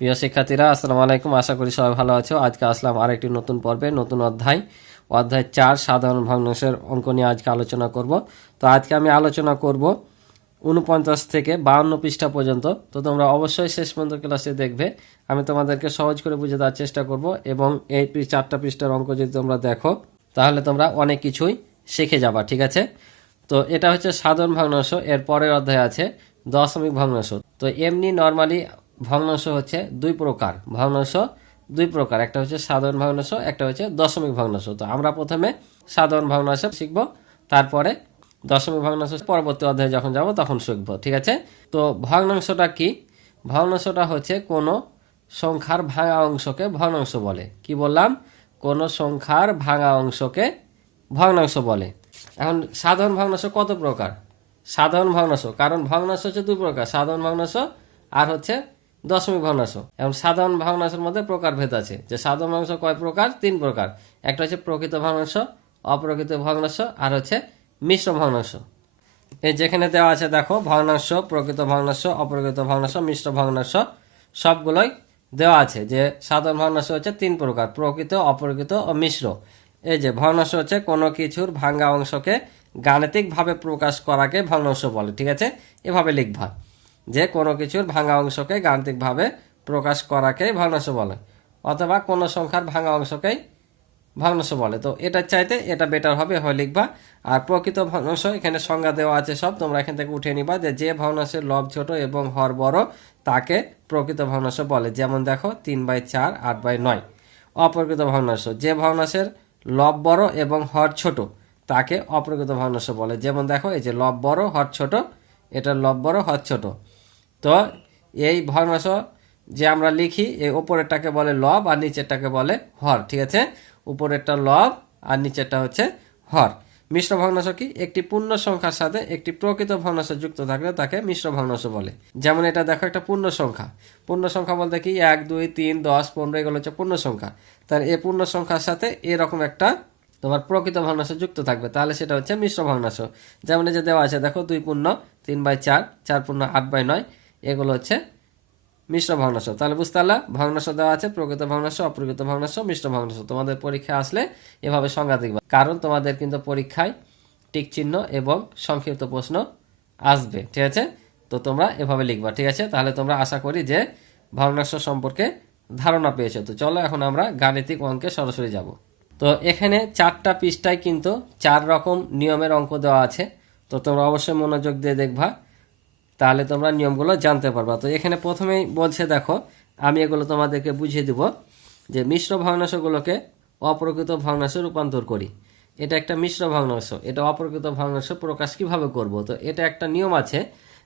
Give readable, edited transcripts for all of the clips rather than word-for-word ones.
প্রিয় শিক্ষার্থীরা, আসসালামু আলাইকুম। আশা করি সবাই ভালো আছো। আজকে আসলাম আরেকটি নতুন পর্বে, নতুন অধ্যায় 4 সাধারণ ভগ্নাংশের অঙ্ক নিয়ে আজকে আলোচনা করব। তো আজকে আমি আলোচনা করব 49 থেকে 52 পৃষ্ঠা পর্যন্ত। তো তোমরা অবশ্যই শেষ পর্যন্ত ক্লাসে দেখবে। আমি তোমাদেরকে সহজ করে বুঝে দেওয়ার চেষ্টা করব এবং এই 4টা পৃষ্ঠার অঙ্ক যদি তোমরা দেখো তাহলে তোমরা অনেক কিছুই শিখে যাবা, ঠিক আছে? তো এটা হচ্ছে সাধারণ ভগ্নাংশ। এর পরের অধ্যায় আছে দশমিক ভগ্নাংশ। তো এমনি নর্মালি ভগ্নাংশ হচ্ছে দুই প্রকার। ভগ্নাংশ দুই প্রকার, একটা হচ্ছে সাধারণ ভগ্নাংশ, একটা হচ্ছে দশমিক ভগ্নাংশ। তো আমরা প্রথমে সাধারণ ভগ্নাংশ শিখব, তারপরে দশমিক ভগ্নাংশ পরবর্তী অধ্যায়ে যখন যাব তখন শিখব, ঠিক আছে? তো ভগ্নাংশটা কি? ভগ্নাংশটা হচ্ছে কোনো সংখ্যার ভাঙা অংশকে ভগ্নাংশ বলে। কি বললাম? কোনো সংখ্যার ভাঙা অংশকে ভগ্নাংশ বলে। এখন সাধারণ ভগ্নাংশ কত প্রকার? সাধারণ ভগ্নাংশ, কারণ ভগ্নাংশ হচ্ছে দুই প্রকার, সাধারণ ভগ্নাংশ আর হচ্ছে দশমিক ভগ্নাংশ। এখন সাধারণ ভগ্নাংশের মধ্যে প্রকারভেদ আছে, যে সাধারণ ভগ্নাংশ কয় প্রকার? 3 প্রকার। একটা হচ্ছে প্রকৃত ভগ্নাংশ, অপ্রকৃত ভগ্নাংশ আর হচ্ছে মিশ্র ভগ্নাংশ। এই যেখানে দেওয়া আছে দেখো, ভগ্নাংশ, প্রকৃত ভগ্নাংশ, অপ্রকৃত ভগ্নাংশ, মিশ্র ভগ্নাংশ সবগুলোই দেওয়া আছে। যে সাধারণ ভগ্নাংশ হচ্ছে 3 প্রকার, প্রকৃত, অপ্রকৃত ও মিশ্র। এই যে ভগ্নাংশ হচ্ছে কোনো কিছুর ভাঙ্গা অংশকে গাণিতিকভাবে প্রকাশ করাকে ভগ্নাংশ বলে, ঠিক আছে? এভাবে লিখবা যে কোনো কিছুর ভাঙ্গা অংশকে গাণিতিকভাবে প্রকাশ করাকে ভগ্নাংশ বলে, অথবা কোনো সংখ্যার ভাঙ্গা অংশকেই ভগ্নাংশ বলে। তো এটার চাইতে এটা বেটার হবে, হয় লিখবা। আর প্রকৃত ভগ্নাংশ, এখানে সংজ্ঞা দেওয়া আছে সব, তোমরা এখান থেকে উঠে নিবা। যে ভগ্নাংশের লব ছোট এবং হর বড় তাকে প্রকৃত ভগ্নাংশ বলে। যেমন দেখো 3/4, 8/9। অপ্রকৃত ভগ্নাংশ, যে ভগ্নাংশের লব বড় এবং হর ছোট তাকে অপ্রকৃত ভগ্নাংশ বলে। যেমন দেখো এই যে লব বড় হর ছোট, এটা লব বড় হর ছোট। তো এই ভগ্নাংশ যে আমরা লিখি, এই উপরেরটাকে বলে লব আর নিচেরটাকে বলে হর, ঠিক আছে? উপরেরটা লব আর নিচেরটা হচ্ছে হর। মিশ্র ভগ্নাংশ কি? একটি পূর্ণ সংখ্যার সাথে একটি প্রকৃত ভগ্নাংশ যুক্ত থাকলে তাকে মিশ্র ভগ্নাংশ বলে। যেমন এটা দেখো, একটা পূর্ণ সংখ্যা। পূর্ণ সংখ্যা বলতে কি? 1, 2, 3, 10, 15 এগুলো হচ্ছে পূর্ণ সংখ্যা। তাহলে এই পূর্ণ সংখ্যার সাথে এরকম একটা তোমার প্রকৃত ভগ্নাংশ যুক্ত থাকবে, তাহলে সেটা হচ্ছে মিশ্র ভগ্নাংশ। যেমন এই যে দেওয়া আছে দেখো, 2 পূর্ণ 3/4, 4 পূর্ণ 8/9, এগুলো হচ্ছে মিশ্র ভগ্নাংশ। তাহলে বুঝতে পারলা, ভগ্নাংশ দেওয়া আছে প্রকৃত ভগ্নাংশ, অপ্রকৃত ভগ্নাংশ, মিশ্র ভগ্নাংশ। তোমাদের পরীক্ষায় আসলে এভাবে সংজ্ঞা দেখবা, কারণ তোমাদের কিন্তু পরীক্ষায় টিক চিহ্ন এবং সংক্ষিপ্ত প্রশ্ন আসবে, ঠিক আছে? তো তোমরা এভাবে লিখবা, ঠিক আছে? তাহলে তোমরা আশা করি যে ভগ্নাংশ সম্পর্কে ধারণা পেয়েছো। তো চলো এখন আমরা গাণিতিক অঙ্কে সরাসরি যাব। তো এখানে 4টা পৃষ্ঠায় কিন্তু 4 রকম নিয়মের অঙ্ক দেওয়া আছে। তো তোমরা অবশ্যই মনোযোগ দিয়ে দেখবা, তাহলে তোমরা নিয়মগুলো জানতে পারবা। তো এখানে প্রথমেই বলছে দেখো, আমি এগুলো তোমাদেরকে বুঝিয়ে দিব যে মিশ্র ভগ্নাংশগুলোকে অপ্রকৃত ভগ্নাংশে রূপান্তর করি। এটা একটা মিশ্র ভগ্নাংশ, এটা অপ্রকৃত ভগ্নাংশ প্রকাশ কিভাবে করব? তো এটা একটা নিয়ম আছে,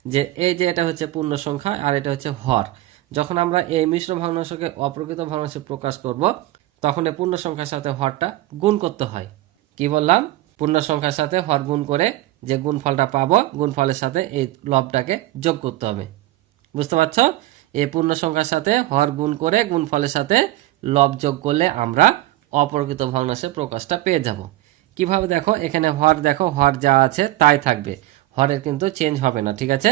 যে এই যে এটা হচ্ছে পূর্ণ সংখ্যা আর এটা হচ্ছে হর। যখন আমরা এই মিশ্র ভগ্নাংশকে অপ্রকৃত ভগ্নাংশে প্রকাশ করব, তখন এই পূর্ণ সংখ্যার সাথে হরটা গুণ করতে হয়। কি বললাম? পূর্ণ সংখ্যার সাথে হর গুণ করে যে গুণফলটা পাবো, গুণফলের সাথে এই লবটাকে যোগ করতে হবে। বুঝতে পারছো? এই পূর্ণ সংখ্যার সাথে হর গুণ করে গুণফলের সাথে লব যোগ করলে আমরা অপ্রকৃত ভগ্নাংশের প্রকাশটা পেয়ে যাব। কিভাবে? দেখো এখানে হর, দেখো হর যা আছে তাই থাকবে, হরের কিন্তু চেঞ্জ হবে না, ঠিক আছে?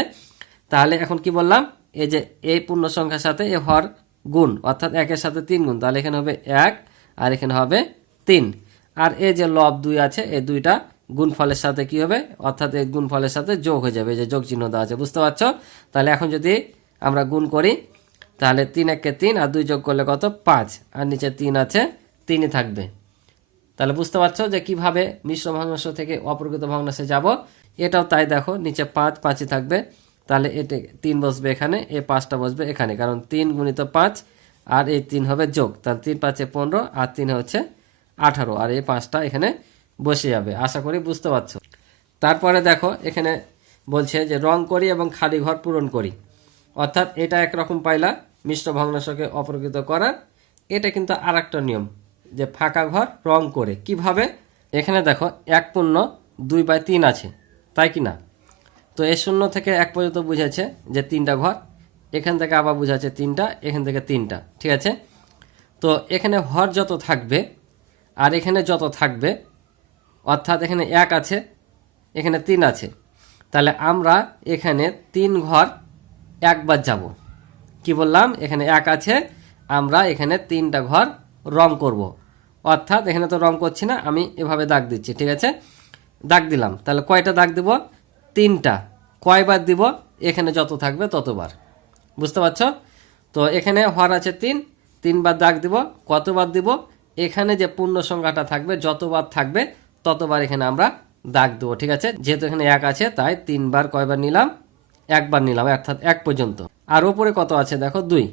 তাহলে এখন কি বললাম? এই যে এই পূর্ণ সংখ্যার সাথে এই হর গুণ, অর্থাৎ 1-এর সাথে 3 গুণ, তাহলে এখানে হবে 1 আর এখানে হবে 3। আর এই যে লব 2 আছে, এই দুইটা গুণফলের সাথে কি হবে? অর্থাৎ এই গুণফলের সাথে যোগ হয়ে যাবে, যে যোগ চিহ্ন দেওয়া আছে, বুঝতে পারছো? তাহলে এখন যদি আমরা গুণ করি, তাহলে 3-1-কে 3 আর 2 যোগ করলে কত? 5, আর নিচে 3 আছে, 3ই থাকবে। তাহলে বুঝতে পারছো যে কিভাবে মিশ্র ভগ্নাংশ থেকে অপ্রকৃত ভগ্নাংশে যাব। এটাও তাই, দেখো নিচে 5, 5ই থাকবে, তাহলে এটা 3 বসবে এখানে, এই 5টা বসবে এখানে, কারণ 3 গুণিত 5 আর এই 3 হবে যোগ, তাহলে 3-5-এ 15 আর 3 হচ্ছে 18, আর এই 5টা এখানে বসে যাবে। আশা করি বুঝতে পারছো। তারপরে দেখো এখানে বলছে যে রং করি এবং খালি ঘর পূরণ করি, অর্থাৎ এটা একরকম পাইলা মিশ্র ভগ্নাংশকে অপ্রকৃত করার। এটা কিন্তু আর একটা নিয়ম, যে ফাঁকা ঘর রং করে। কিভাবে? এখানে দেখো 1 পূর্ণ 2/3 আছে, তাই কি না? তো এই 0 থেকে 1 পর্যন্ত বুঝাচ্ছে যে 3টা ঘর, এখান থেকে আবার বুঝাচ্ছে 3টা, এখান থেকে 3টা, ঠিক আছে? তো এখানে হর যত থাকবে আর এখানে যত থাকবে, অর্থাৎ এখানে 1 আছে, এখানে 3 আছে, তাহলে আমরা এখানে 3 ঘর একবার যাব। কি বললাম, এখানে 1 আছে, আমরা এখানে 3টা ঘর রং করব। অর্থাৎ এখানে তো রং করছি না, আমি এভাবে দাগ দিচ্ছি, ঠিক আছে। দাগ দিলাম, তাহলে কয়টা দাগ দিব, 3টা। কয়বার দিব, এখানে যত থাকবে ততবার, বুঝতে পারছো। তো এখানে হর আছে 3বার দাগ দিব। কতবার দিব, এখানে যে পূর্ণ সংখ্যাটা থাকবে যতবার থাকবে ততবার এখানে আমরা দাগ দেবো, ঠিক আছে। যেহেতু এখানে 1 আছে তাই 3বার কয়বার নিলাম, 1বার নিলাম, অর্থাৎ 1 পর্যন্ত। আর উপরে কত আছে দেখো, 2,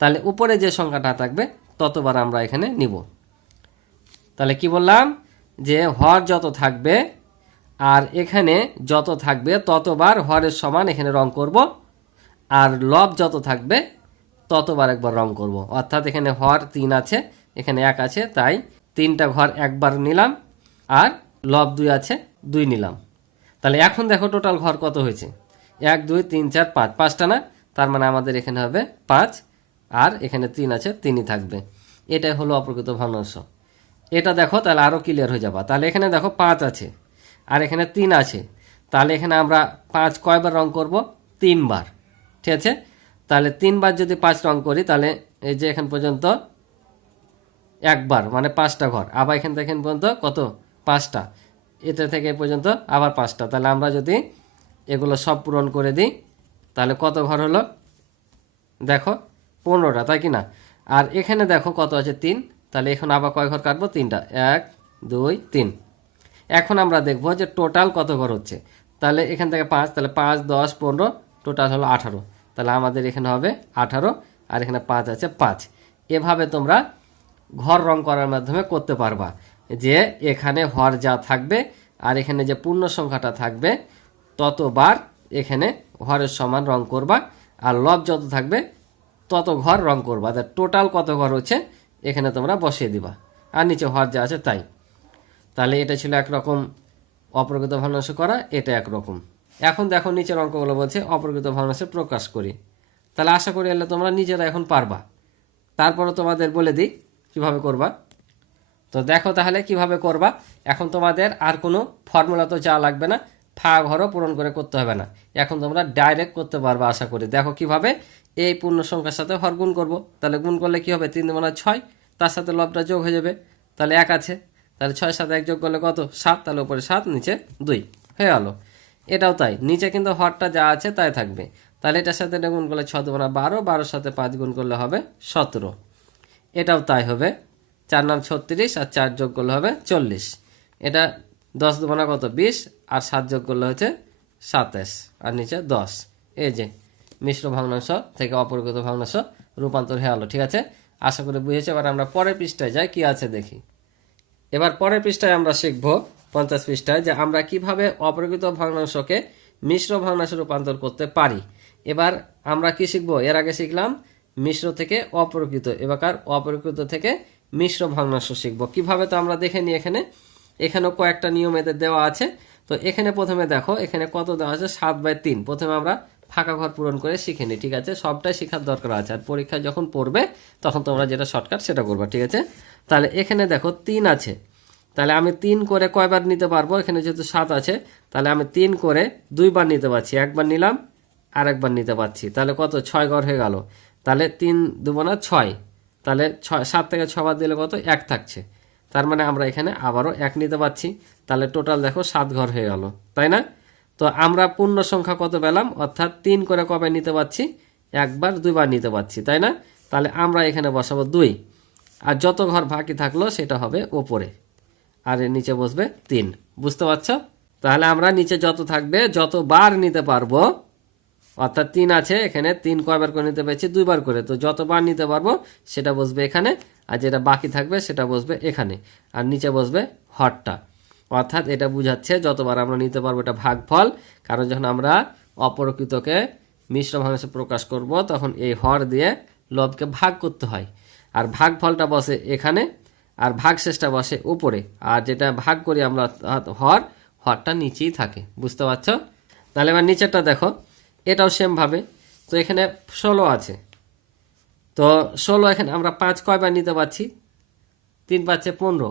তাহলে উপরে যে সংখ্যাটা থাকবে ততবার আমরা এখানে নিব। তাহলে কি বললাম, যে হর যত থাকবে আর এখানে যত থাকবে ততবার হরের সমান এখানে রং করব, আর লব যত থাকবে ততবার একবার রং করব। অর্থাৎ এখানে হর 3 আছে, এখানে 1 আছে, তাই 3টা ঘর একবার নিলাম, আর লব 2 আছে, 2 নিলাম। তাহলে এখন দেখো টোটাল ঘর কত হয়েছে, 1 2 3 4 5, 5টা না, তার মানে আমাদের এখানে হবে 5, আর এখানে 3 আছে, 3ই থাকবে। এটাই হলো অপ্রকৃত ভগ্নাংশ। এটা দেখো, তাহলে আরও ক্লিয়ার হয়ে যাবে। তাহলে এখানে দেখো 5 আছে আর এখানে 3 আছে, তাহলে এখানে আমরা 5 কয়বার রং করব, 3বার, ঠিক আছে। তাহলে 3বার যদি 5 রং করি, তাহলে এই যে এখান পর্যন্ত একবার, মানে 5টা ঘর, আবার এখান থেকে এখান পর্যন্ত কত, 5টা, এটা থেকে এ পর্যন্ত আবার 5টা। তাহলে আমরা যদি এগুলো সব পূরণ করে দিই তাহলে কত ঘর হলো, দেখো 15টা, তাই কি না। আর এখানে দেখো কত আছে, 3, তাহলে এখন আবার কয় ঘর কাটবো, 3টা, 1 2 3। এখন আমরা দেখব যে টোটাল কত ঘর হচ্ছে। তাহলে এখান থেকে 5, তাহলে 5 10 15, টোটাল হলো 18। তাহলে আমাদের এখানে হবে 18, আর এখানে 5 আছে, 5। এভাবে তোমরা ঘর রং করার মাধ্যমে করতে পারবা, যে এখানে হর যা থাকবে আর এখানে যে পূর্ণ সংখ্যাটা থাকবে ততবার এখানে হরের সমান রং করবা, আর লব যত থাকবে তত ঘর রং করবা। টোটাল কত ঘর হচ্ছে এখানে তোমরা বসিয়ে দিবা, আর নিচে হর যা আছে তাই। তাহলে এটা ছিল একরকম অপ্রকৃত ভগ্নাংশ করা, এটা একরকম। এখন দেখো নিচের অঙ্কগুলো বলছে অপ্রকৃত ভগ্নাংশে প্রকাশ করি। তাহলে আশা করি এলে তোমরা নিজেরা এখন পারবা। তারপরে তোমাদের বলে দিই কিভাবে করবা। তো দেখো তাহলে কিভাবে করবা। এখন তোমাদের আর কোনো ফর্মুলা তো যা লাগবে না, ফাঁক ঘরও পূরণ করে করতে হবে না, এখন তোমরা ডাইরেক্ট করতে পারবা আশা করি। দেখো কিভাবে, এই পূর্ণ সংখ্যার সাথে হর গুণ করব। তাহলে গুণ করলে কি হবে, 3 × 6, তার সাথে লবটা যোগ হয়ে যাবে, তাহলে 1 আছে, তাহলে 6 সাথে 1 যোগ করলে কত, 7, তাহলে উপরে 7 নিচে 2 হয়ে গেল। এটাও তাই, নিচে কিন্তু হরটা যা আছে তাই থাকবে। তাহলে এটার সাথে এটা গুণ করলে 6 × 12, 12 সাথে 5 গুণ করলে হবে 17। এটাও তাই হবে, 4 9 36, আর 4 যোগ করলে হবে 40। এটা 10 2 কত, 20, আর 7 যোগ করলে হচ্ছে 27, আর নিচে 10। এই যে মিশ্র ভগ্নাংশ থেকে অপ্রকৃত ভগ্নাংশ রূপান্তর হয়ে গেল, ঠিক আছে। আশা করি বুঝেছে। এবার আমরা পরের পৃষ্ঠায় যাই, কি আছে দেখি। এবার পরের পৃষ্ঠায় আমরা শিখব 50 পৃষ্ঠায়, যে আমরা কিভাবে অপ্রকৃত ভগ্নাংশকে মিশ্র ভগ্নাংশে রূপান্তর করতে পারি। এবার আমরা কি শিখব, এর আগে শিখলাম মিশ্র থেকে অপ্রকৃত, এবার অপ্রকৃত থেকে মিশ্র ভগ্নাংশ শিখব কিভাবে। তো আমরা দেখে নিই, এখানেও কয়েকটা নিয়ম এদের দেওয়া আছে। তো এখানে প্রথমে দেখো, এখানে কত দেওয়া আছে, 7/3। প্রথমে আমরা ফাঁকা ঘর পূরণ করে শিখে নিই, ঠিক আছে। সবটাই শেখার দরকার আছে, আর পরীক্ষায় যখন পড়বে তখন তোমরা যেটা শর্টকাট সেটা করবা, ঠিক আছে। তাহলে এখানে দেখো 3 আছে, তাহলে আমি 3 করে কয়বার নিতে পারবো, এখানে যেহেতু 7 আছে তাহলে আমি 3 করে 2বার নিতে পারছি, একবার নিলাম আর একবার নিতে পারছি, তাহলে কত, 6 ঘর হয়ে গেল। তাহলে 3 2 6, তাহলে 7 থেকে 6 বার দিলে কত, 1 থাকছে, তার মানে আমরা এখানে আবারও 1 নিতে পারছি। তাহলে টোটাল দেখো 7 ঘর হয়ে গেল, তাই না। তো আমরা পূর্ণ সংখ্যা কত পেলাম, অর্থাৎ 3 করে কবে নিতে পারছি, একবার 2বার নিতে পারছি, তাই না। তাহলে আমরা এখানে বসাবো 2, আর যত ঘর বাকি থাকলো সেটা হবে ওপরে, আর এর নিচে বসবে 3। বুঝতে পারছো। তাহলে আমরা নিচে যত থাকবে যতবার নিতে পারবো, অর্থাৎ 3 আছে, এখানে 3 কয়বার করে নিতে পেরেছি, 2বার করে, তো যতবার নিতে পারবো সেটা বসবে এখানে, আর যেটা বাকি থাকবে সেটা বসবে এখানে, আর নিচে বসবে হরটা। অর্থাৎ এটা বুঝাচ্ছে যতবার আমরা নিতে পারবো এটা ভাগফল, কারণ যখন আমরা অপ্রকৃতকে মিশ্র ভগ্নাংশে প্রকাশ করব তখন এই হর দিয়ে লবকে ভাগ করতে হয়, আর ভাগফলটা বসে এখানে, আর ভাগশেষটা বসে উপরে, আর যেটা ভাগ করি আমরা হরটা নিচেই থাকে। বুঝতে পারছো। তাহলে এবার নিচেরটা দেখো, এটাও সেমভাবে। তো এখানে 16 আছে, তো 16 এখানে আমরা 5 কয়বার নিতে পারছি, 3 5 15,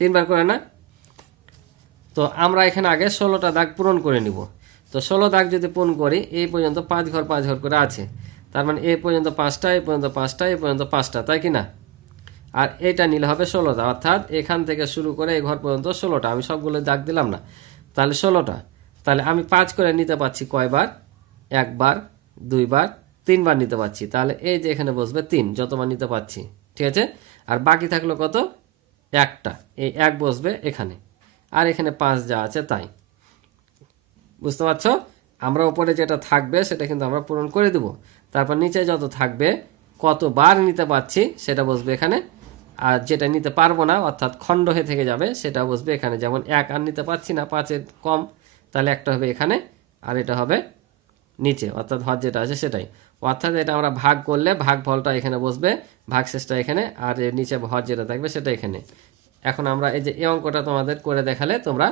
3বার করে না। তো আমরা এখানে আগে 16টা দাগ পূরণ করে নিব। তো 16 দাগ যদি পূরণ করি, এই পর্যন্ত 5 ঘর 5 ঘর করে আছে, তার মানে এ পর্যন্ত 5টা, এ পর্যন্ত 5টা, এ পর্যন্ত 5টা, তাই কি না? আর এটা নিলে হবে 16টা, অর্থাৎ এখান থেকে শুরু করে এই ঘর পর্যন্ত 16টা। আমি সবগুলো দাগ দিলাম না, তাহলে 16টা। তাহলে আমি 5 করে নিতে পারছি কয়বার? একবার, দুইবার, তিনবার নিতে পারছি। তাহলে এই যে এখানে বসবে 3, যতবার নিতে পারছি, ঠিক আছে। আর বাকি থাকলো কত? একটা, এই 1 বসবে এখানে, আর এখানে 5 যা আছে তাই। বুঝতে পারছো? আমরা উপরে যেটা থাকবে সেটা কিন্তু আমরা পূরণ করে দেব। তারপর নিচে যত থাকবে, কতবার নিতে পারছি সেটা বসবে এখানে, আর যেটা নিতে পারবো না অর্থাৎ খণ্ড হয়ে থেকে যাবে সেটা বসবে এখানে। যেমন 1 আর নিতে পারছি না, 5-এর কম, তাহলে একটা হবে এখানে, আর এটা হবে নিচে, অর্থাৎ হর যেটা আছে সেটাই। অর্থাৎ এটা আমরা ভাগ করলে ভাগফলটা এখানে বসবে, ভাগশেষটা এখানে, আর এর নিচে হর যেটা থাকবে সেটা এখানে। এখন আমরা এই যে এই অঙ্কটা তোমাদের করে দেখালে তোমরা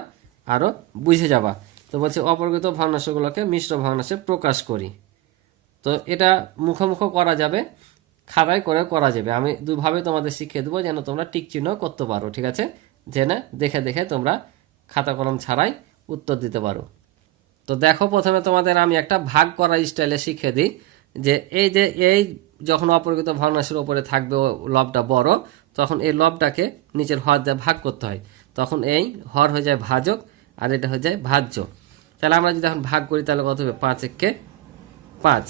আরও বুঝে যাবা। তো বলছি অপরকৃত ভগ্নাংশগুলোকে মিশ্র ভগ্নাংশে প্রকাশ করি। তো এটা মুখোমুখি করা যাবে, খাতায় করে করা যাবে। আমি দুভাবে তোমাদের শিখিয়ে দেবো যেন তোমরা টিক চিহ্ন করতে পারো, ঠিক আছে? জেনে দেখে দেখে তোমরা খাতা কলম ছাড়াই উত্তর দিতে পারো। তো দেখো, প্রথমে তোমাদের আমি একটা ভাগ করা স্টাইলে শিখিয়ে দিই। যে এই যখন অপরকৃত ভগ্নাংশের উপরে থাকবে লবটা বড়, তখন এই লবটাকে নিচের হর দিয়ে ভাগ করতে হয়। তখন এই হর হয়ে যায় ভাজক, আর এটা হয়ে যায় ভাজ্য। তাহলে আমরা যদি এখন ভাগ করি তাহলে কত হবে? 5 একে 5,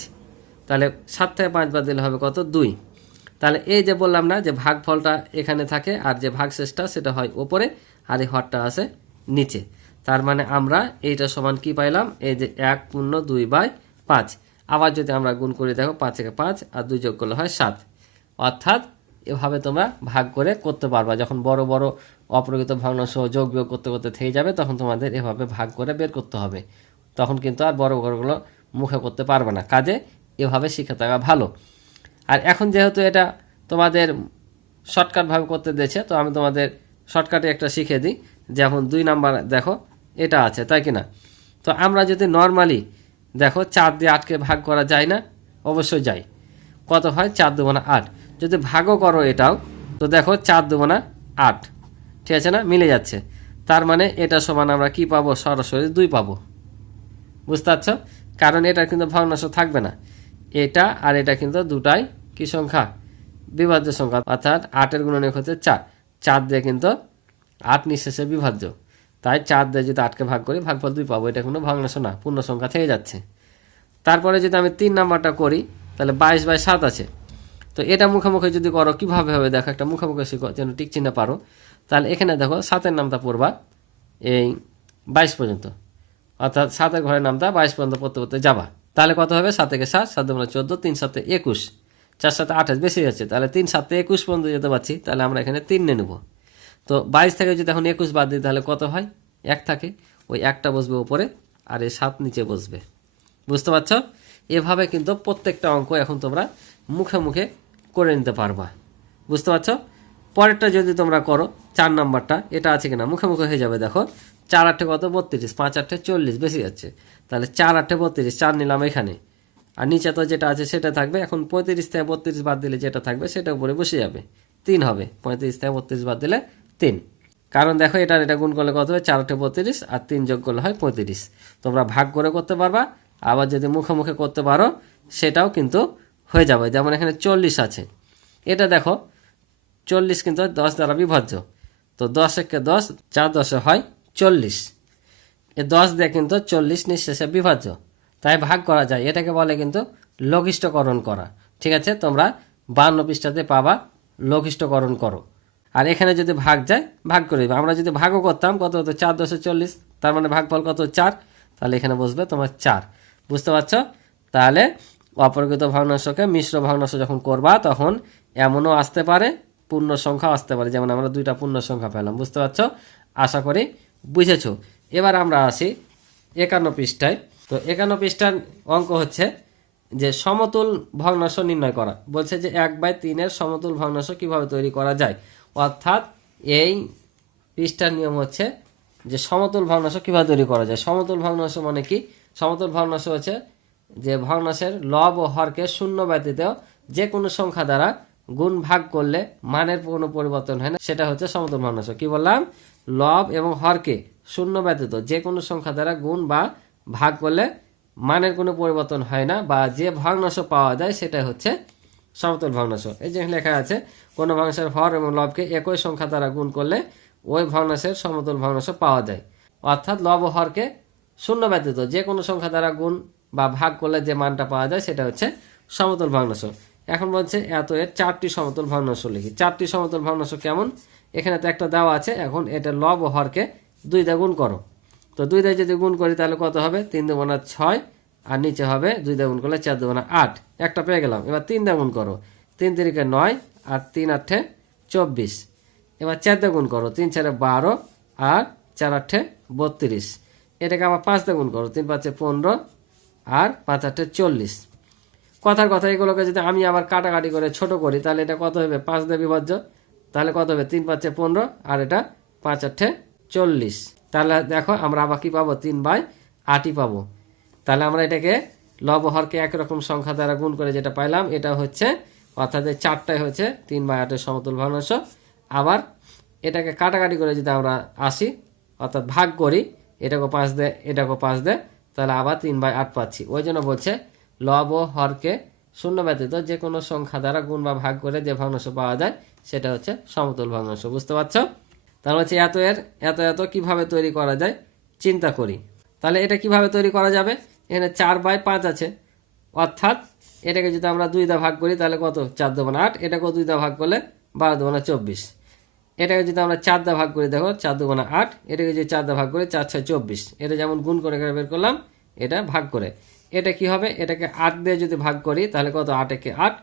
তাহলে 7 থেকে 5 বাদ দিলে হবে কত? 2। তাহলে এই যে বললাম না যে ভাগফলটা এখানে থাকে, আর যে ভাগশেষটা সেটা হয় ওপরে, আর এই হরটা আছে নিচে। তার মানে আমরা এইটা সমান কি পাইলাম? এই যে 1/2/5। আবার যদি আমরা গুণ করে দেখো, 5 একে 5 আর 2 যোগ করলে হয় 7। অর্থাৎ এভাবে তোমরা ভাগ করে করতে পারবা। যখন বড় বড় অপরকৃত ভগ্নাংশ যোগ বিয়োগ করতে করতে থেকে যাবে, তখন তোমাদের এভাবে ভাগ করে বের করতে হবে। তখন কিন্তু আর বড় বড়গুলো মুখে করতে পারবে না, কাজে এভাবে শিখে থাকা ভালো। আর এখন যেহেতু এটা তোমাদের শর্টকাটভাবে করতে দিয়েছে, তো আমি তোমাদের শর্টকাটে একটা শিখিয়ে দিই। যেমন 2 নাম্বার দেখো এটা আছে, তাই কি না? তো আমরা যদি নর্মালি দেখো 4 দিয়ে 8কে ভাগ করা যায় না? অবশ্যই যায়। কত হয়? 4 দুগুণা 8। যদি ভাগও করো এটাও, তো দেখো 4 দুগুণা 8, ঠিক আছে না? মিলে যাচ্ছে। তার মানে এটা সমান আমরা কি পাবো? সরাসরি 2 পাবো। বুঝতে পারছ? কারণ এটা কিন্তু ভগ্নাংশ থাকবে না। এটা আর এটা কিন্তু দুটাই কি সংখ্যা? বিভাজ্য সংখ্যা। অর্থাৎ 8-এর গুণনীয়ক হচ্ছে 4। 4 দিয়ে কিন্তু 8 নিঃশেষে বিভাজ্য, তাই 4 দিয়ে যদি 8কে ভাগ করি ভাগফল 2 পাবো। এটা কোনো ভগ্নাংশ না, পূর্ণ সংখ্যা থেকে যাচ্ছে। তারপরে যদি আমি 3 নাম্বারটা করি, তাহলে 22/7 আছে। তো এটা মুখোমুখি যদি করো কীভাবে হবে দেখো, একটা মুখোমুখি শিখো যেন টিক চিহ্ন পারো। তাহলে এখানে দেখো 7-এর নামটা পড়বা এই 22 পর্যন্ত, অর্থাৎ 7-এর ঘরের নামটা 22 পর্যন্ত পড়তে পড়তে যাবা। তাহলে কত হবে? 7 থেকে 7, 7 দুগুণে 14, 3 7 21, 4 7 28, বেশি যাচ্ছে। তাহলে 3 7 21 পর্যন্ত যেতে পারছি, তাহলে আমরা এখানে 3 নিয়ে নেব। তো 22 থেকে যদি এখন 21 বাদ দিই তাহলে কত হয়? 1 থাকে, ওই 1টা বসবে উপরে, আর এই 7 নিচে বসবে। বুঝতে পারছ? এভাবে কিন্তু প্রত্যেকটা অঙ্ক এখন তোমরা মুখে মুখে করে নিতে পারবা। বুঝতে পারছ? পরেরটা যদি তোমরা করো 4 নাম্বারটা, এটা আছে কিনা? মুখে মুখে হয়ে যাবে। দেখো 4 8 কত? 32, 5 8 40, বেশি যাচ্ছে। তাহলে 4 8 32, 4 নিলাম এখানে, আর নিচে তো যেটা আছে সেটা থাকবে। এখন 35 থেকে 32 বাদ দিলে যেটা থাকবে সেটা উপরে বসে যাবে, 3 হবে। 35 থেকে 32 বাদ দিলে 3। কারণ দেখো এটা গুণ করলে কত হবে? 4 8 32, আর 3 যোগ করলে হয় 35। তোমরা ভাগ করে করতে পারবা, আবার যদি মুখে মুখে করতে পারো সেটাও কিন্তু হয়ে যাবে। যেমন এখানে 40 আছে, এটা দেখো 40 কিন্তু 10 দ্বারা বিভাজ্য। তো 10 একে 10, 4 10 হয় 40। এ 10 দিয়ে কিন্তু 40 নিঃশেষে বিভাজ্য, তাই ভাগ করা যায়। এটাকে বলে কিন্তু লঘিষ্ঠকরণ করা। ঠিক আছে? তোমরা 52 পৃষ্ঠাতে পাবা লঘিষ্ঠকরণ করো। আর এখানে যদি ভাগ যায় ভাগ করে দেবে। আমরা যদি ভাগও করতাম কত হতো? 4 10 40, তার মানে ভাগফল কত? 4। তাহলে এখানে বসবে তোমার 4। বুঝতে পারছো? তাহলে অপরকৃত ভগ্নাংশকে মিশ্র ভগ্নাংশ যখন করবা তখন এমনও আসতে পারে, পূর্ণ সংখ্যা আসতে পারে। যেমন আমরা 2টা পূর্ণ সংখ্যা পেলাম। বুঝতে পারছো? আশা করি বুঝেছো। এবার আমরা আসি 51 পৃষ্ঠায়। তো 51 পৃষ্ঠার অঙ্ক হচ্ছে যে সমতুল ভগ্নাংশ নির্ণয় করা। বলছে যে 1/3-এর সমতুল ভগ্নাংশ কিভাবে তৈরি করা যায়। অর্থাৎ এই পৃষ্ঠার নিয়ম হচ্ছে যে সমতুল ভগ্নাংশ কিভাবে তৈরি করা যায়। সমতুল ভগ্নাংশ মানে কি? সমতুল ভগ্নাংশ হচ্ছে যে ভগ্নাংশের লব ও হরকে শূন্য ব্যতীত যে কোনো সংখ্যা দ্বারা গুণ ভাগ করলে মানের কোনো পরিবর্তন হয় না, সেটা হচ্ছে সমতুল ভগ্নাংশ। কি বললাম? লব এবং হরকে শূন্য ব্যতীত যে কোনো সংখ্যা দ্বারা গুণ বা ভাগ করলে মানের কোনো পরিবর্তন হয় না, বা যে ভগ্নাংশ পাওয়া যায় সেটাই হচ্ছে সমতুল ভগ্নাংশ। এই যে লেখা আছে কোনো ভগ্নাংশের হর এবং লবকে একই সংখ্যা দ্বারা গুণ করলে ওই ভগ্নাংশের সমতুল ভগ্নাংশ পাওয়া যায়। অর্থাৎ লব ও হরকে শূন্য ব্যতীত যে কোনো সংখ্যা দ্বারা গুণ বা ভাগ করলে যে মানটা পাওয়া যায় সেটা হচ্ছে সমতুল ভগ্নাংশ। এখন বলছে এত এর 4টি সমতুল ভগ্নাংশ লিখি। 4টি সমতুল ভগ্নাংশ কেমন? এখানে তো একটা দেওয়া আছে, এখন এটা লব ও হরকে 2 দিয়ে গুণ করো। তো 2 দিয়ে যদি গুণ করি তাহলে কত হবে? 3 দুগুণা 6, আর নিচে হবে 2 দিয়ে গুণ করলে 4 দুগুণা 8, একটা পেয়ে গেলাম। এবার 3 দিয়ে গুণ করো, 3 তিরিকে 9 আর 3 আটে 24। এবার 4 দিয়ে গুণ করো, 3 4 12 আর 4 আটে 32। এটাকে আবার 5 দিয়ে গুণ করো, 3 5 15 আর 5 আটে 40। কথার কথা এগুলোকে যদি আমি আবার কাটাকাটি করে ছোট করি তাহলে এটা কত হবে? 5 দিয়ে বিভাজ্য, তাহলে কত হবে? 3 5 15 আর এটা 5 8 40। তাহলে দেখো আমরা আবার কি পাবো? 3/8 পাবো। তাহলে আমরা এটাকে লব হরকে একরকম সংখ্যা দ্বারা গুণ করে যেটা পাইলাম এটা হচ্ছে, অর্থাৎ এই 4টাই হচ্ছে 3/8 সমতুল ভগ্নাংশ। আবার এটাকে কাটাকাটি করে যদি আমরা আসি, অর্থাৎ ভাগ করি, এটাকে 5 দে এটাকে 5 দে, তাহলে আবার 3/8 পাচ্ছি। ওই জন্য বলছে লব ও হরকে শূন্য ব্যতীত যে কোনো সংখ্যা দ্বারা গুণ বা ভাগ করে যে ভগ্নাংশ পাওয়া যায় সেটা হচ্ছে সমতুল ভগ্নাংশ। বুঝতে পারছো? তাহলে হচ্ছে এত এর এত এত কিভাবে তৈরি করা যায় চিন্তা করি। তাহলে এটা কিভাবে তৈরি করা যাবে? এখানে 4/5 আছে, অর্থাৎ এটাকে যদি আমরা 2 দিয়ে ভাগ করি তাহলে কত? 4 দুগুণা 8, এটাকেও 2 দিয়ে ভাগ করলে 12 দুগুণা 24। এটাকে যদি আমরা 4 দিয়ে ভাগ করি, দেখো 4 দুগুণা 8, এটাকে যদি 4 দিয়ে ভাগ করি 4 6 24। এটা যেমন গুণ করে বের করলাম, এটা ভাগ করে। এটা কি হবে? এটাকে 8 দিয়ে যদি ভাগ করি তাহলে কত? 8 একে 8,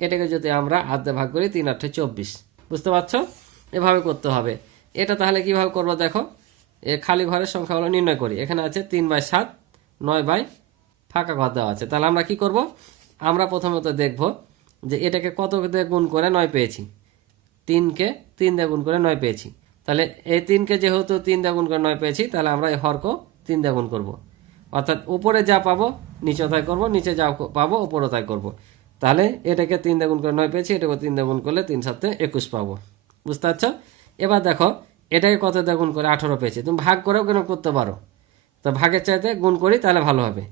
এটাকে যদি আমরা 8 দিয়ে ভাগ করি 3 8 24। বুঝতে পারছো? এভাবে করতে হবে। এটা তাহলে কিভাবে করবো দেখো, এ খালি ঘরের সংখ্যাগুলো নির্ণয় করি। এখানে আছে 3/7, 9 ফাঁকা ঘর দেওয়া আছে। তাহলে আমরা কি করব? আমরা প্রথমত দেখব যে এটাকে কত দিয়ে গুণ করে 9 পেয়েছি। 3কে 3 দিয়ে গুণ করে 9 পেয়েছি। তাহলে এই 3কে যেহেতু 3 দিয়ে গুণ করে 9 পেয়েছি, তাহলে আমরা এই হরকেও 3 দিয়ে গুণ করবো। অর্থাৎ উপরে যা পাবো নিচে তাই করবো, নিচে যা পাবো উপরে তাই করবো। তাহলে এটাকে 3 দিয়ে গুণ করে 9 পেয়েছি, এটাকে 3 দিয়ে গুণ করলে 3 7 21 পাবো। বুঝতে পারছো? এবার দেখো এটাকে কত দিয়ে গুণ করে 18 পেয়েছি। তুমি ভাগ করেও কেন করতে পারো, তো ভাগের চাইতে গুণ করি তাহলে ভালো হবে।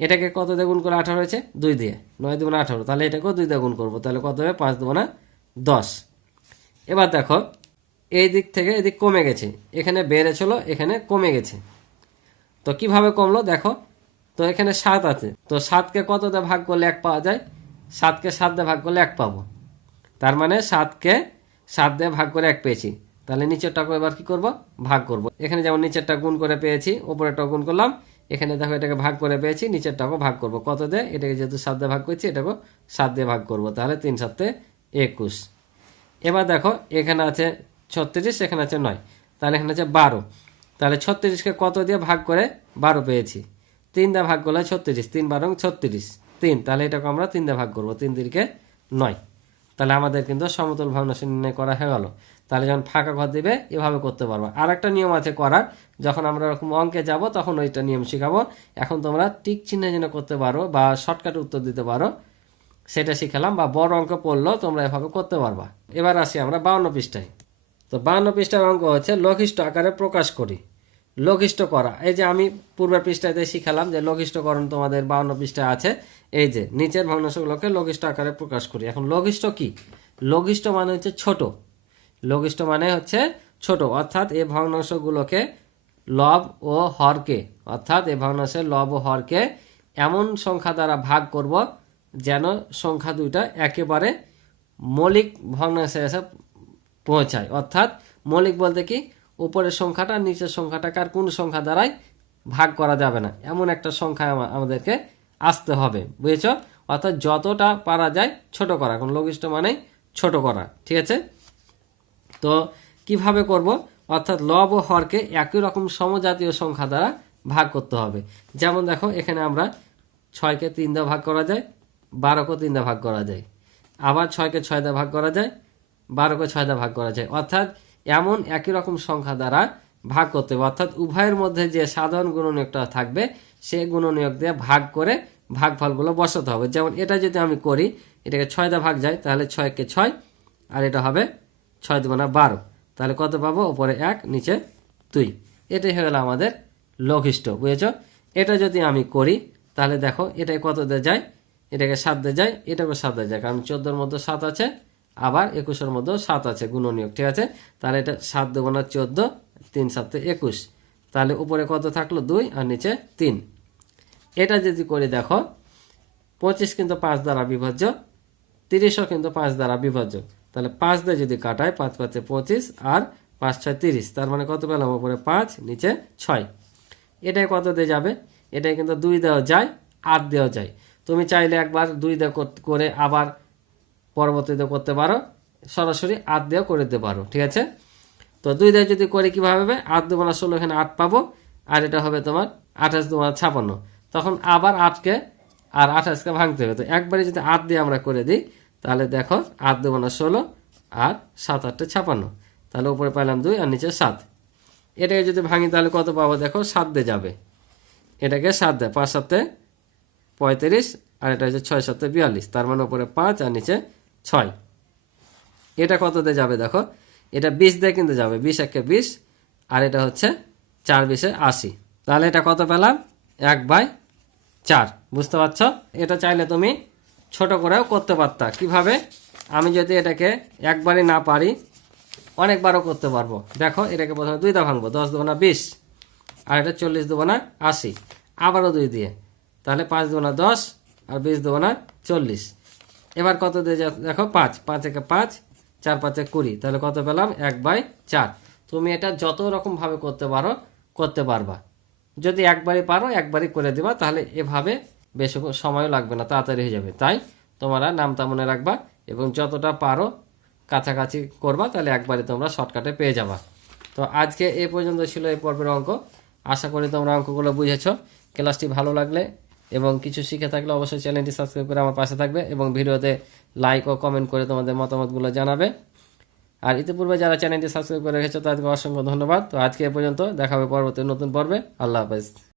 এটাকে কত দিয়ে গুণ করে 18 হয়েছে? 2 দিয়ে। 9 দুগুণা 18, তাহলে এটাকেও 2 দিয়ে গুণ করবো, তাহলে কত হবে? 5 দুগুণা 10। এবার দেখো এই দিক থেকে এদিক কমে গেছে, এখানে বেড়েছিল এখানে কমে গেছে। তো কিভাবে কমলো দেখো, তো এখানে 7 আছে, তো 7কে কত দিয়ে ভাগ করলে 1 পাওয়া যায়? 7কে 7 দিয়ে ভাগ করলে 1 পাবো। তার মানে 7কে 7 দিয়ে ভাগ করে 1 পেয়েছি। তাহলে নিচেরটাকে এবার কি করব? ভাগ করব। এখানে যেমন নিচেরটা গুণ করে পেয়েছি, উপরেরটাও গুণ করলাম। এখানে দেখো এটাকে ভাগ করে পেয়েছি, নিচেরটাকেও ভাগ করব। কত দিয়ে? এটাকে যেহেতু 7 দিয়ে ভাগ করছি, এটাকেও 7 দিয়ে ভাগ করব। তাহলে 3 7 21। এবার দেখো এখানে আছে 36, এখানে আছে 9, তাহলে এখানে আছে 12। তাহলে 36কে কত দিয়ে ভাগ করে 12 পেয়েছি? 3 দিয়ে ভাগ করলে 36, 3 12 36, 3। তাহলে এটাকে আমরা 3 দিয়ে ভাগ করবো, 3 3কে 9। তাহলে আমাদের কিন্তু সমতুল ভগ্নাংশ নির্ণয় করা হয়ে গেল। তাহলে যখন ফাঁকা ঘর দিবে এভাবে করতে পারবো। আর একটা নিয়ম আছে করার, যখন আমরা এরকম অঙ্কে যাব তখন ওইটা নিয়ম শেখাবো। এখন তোমরা টিক চিহ্ন যেন করতে পারো বা শর্টকাটে উত্তর দিতে পারো সেটা শিখালাম, বা বড় অঙ্ক পড়লেও তোমরা এভাবে করতে পারবা। এবার আসি আমরা 52 পৃষ্ঠায়। তো 52 পৃষ্ঠার অঙ্ক হচ্ছে লঘিষ্ঠ আকারে প্রকাশ করি। লঘিষ্ঠ করা, এই যে আমি পূর্বের পৃষ্ঠাতে শিখালাম যে লঘিষ্ঠকরণ তোমাদের 52 পৃষ্ঠায় আছে। এই যে নিচের ভগ্নাংশগুলোকে লঘিষ্ঠ আকারে প্রকাশ করি। এখন লঘিষ্ঠ কি? লঘিষ্ঠ মানে হচ্ছে ছোট। লঘিষ্ঠ মানে হচ্ছে ছোট, অর্থাৎ এই ভগ্নাংশগুলোকে লব ও হরকে, অর্থাৎ এই ভগ্নাংশের লব ও হরকে এমন সংখ্যা দ্বারা ভাগ করব যেন সংখ্যা দুইটা একেবারে মৌলিক ভগ্নাংশে এসে পৌঁছায়। অর্থাৎ মৌলিক বলতে কি, উপরের সংখ্যাটা নিচের সংখ্যাটাকে আর কোন সংখ্যা দ্বারাই ভাগ করা যাবে না, এমন একটা সংখ্যা আমাদেরকে আসতে হবে। বুঝেছ? অর্থাৎ যতটা পারা যায় ছোট করা। এখন লঘিষ্ঠ মানেই ছোট করা, ঠিক আছে? তো কিভাবে করব? অর্থাৎ লব ও হরকে একই রকম সমজাতীয় সংখ্যা দ্বারা ভাগ করতে হবে। যেমন দেখো এখানে আমরা 6কে 3 দিয়ে ভাগ করা যায়, 12কে 3 দিয়ে ভাগ করা যায়, আবার 6কে 6 দিয়ে ভাগ করা যায়, 12কে 6 দিয়ে ভাগ করা যায়। অর্থাৎ এমন একই রকম সংখ্যা দ্বারা ভাগ করতে হবে। অর্থাৎ উভয়ের মধ্যে যে সাধারণ গুণনীয়কটা থাকবে সেই গুণনীয়ক দিয়ে ভাগ করে ভাগফলগুলো বসাতে হবে। যেমন এটা যদি আমি করি, এটাকে 6 দিয়ে ভাগ যায়, তাহলে 6কে 6, আর এটা হবে 6 দুগুণা 12। তাহলে কত পাবো? উপরে 1 নিচে 2। এটাই হয়ে গেল আমাদের লঘিষ্ঠ। বুঝেছ? এটা যদি আমি করি তাহলে দেখো এটাই কত দিয়ে যায়, এটাকে 7 দিয়ে যায়, এটাকে 7 দিয়ে যায়, কারণ 14-র মধ্যে 7 আছে, আবার 21-এর মধ্যেও 7 আছে গুণনীয়ক, ঠিক আছে। তাহলে এটা 7 দুগুণা 14, 3 7 21, তাহলে উপরে কত থাকলো 2 আর নিচে 3। এটা যদি করে দেখো 25 কিন্তু 5 দ্বারা বিভাজ্য, 30ও কিন্তু 5 দ্বারা বিভাজ্য, তাহলে 5 দিয়ে যদি কাটায় 5 5 25 আর 5 6 30, তার মানে কত পেলাম, উপরে 5 নিচে 6। এটাই কত দিয়ে যাবে, এটাই কিন্তু 2 দেওয়া যায়, 8 দেওয়া যায়। তুমি চাইলে একবার 2 দিয়ে করে আবার পরবর্তীতে করতে পারো, সরাসরি 8 দিয়েও করে দিতে পারো, ঠিক আছে। তো 2 দিয়ে যদি করে কীভাবে হবে, 8 দুগুণা 16, এখানে 8 পাবো, আর এটা হবে তোমার 28 দুগুণা 56, তখন আবার 8কে আর 28কে ভাঙতে হবে। তো একবারে যদি 8 দিয়ে আমরা করে দিই, তাহলে দেখো 8 দুগুণা 16 আর 7 8 56, তাহলে উপরে পাইলাম 2 আর নিচে 7। এটাকে যদি ভাঙি তাহলে কত পাবো, দেখো 7 দিয়ে যাবে, এটাকে 7 দেয়, 5 7 35, আর এটা হচ্ছে 6 7 42, তার মানে উপরে 5 আর নিচে 6। এটা কত দিয়ে যাবে, দেখো এটা 20 দিয়ে কিন্তু যাবে, 20 1 20, আর এটা হচ্ছে 4 20 80, তাহলে এটা কত পেলাম, 1/4। বুঝতে পারছ? এটা চাইলে তুমি ছোট করেও করতে পারতা। কিভাবে, আমি যদি এটাকে একবারই না পারি, অনেকবারও করতে পারবো। দেখো এটাকে প্রথমে 2 দিয়ে ভাঙবো, 10 দুগুণা 20, আর এটা 40 দুগুণা 80, আবারও 2 দিয়ে, তাহলে 5 দুগুণা 10 আর 20 দুগুণা 40। এবার কত দিয়ে দেখো 5 5 1 5, 4 5 20, তাহলে কত পেলাম, 1/4। তুমি এটা যত রকমভাবে করতে পারো করতে পারবা। যদি একবারই পারো একবারই করে দিবা, তাহলে এভাবে বেশি সময়ও লাগবে না, তাড়াতাড়ি হয়ে যাবে। তাই তোমরা নামটা মনে রাখবা এবং যতটা পারো কাছাকাছি করবা, তাহলে একবারে তোমরা শর্টকাটে পেয়ে যাবা। তো আজকে এই পর্যন্ত ছিল এই পর্বের অঙ্ক। আশা করি তোমরা অঙ্কগুলো বুঝেছো। ক্লাসটি ভালো লাগলে এবং কিছু শিখে থাকলে অবশ্যই চ্যানেলটি সাবস্ক্রাইব করে আমার পাশে থাকবে এবং ভিডিওতে লাইক ও কমেন্ট করে তোমাদের মতামতগুলো জানাবে। আর ইতিপূর্বে যারা চ্যানেলটি সাবস্ক্রাইব করে রেখেছো তাদেরকে অসংখ্য ধন্যবাদ। তো আজকে এ পর্যন্ত, দেখা হবে পরবর্তী নতুন পর্বে। আল্লাহ হাফেজ।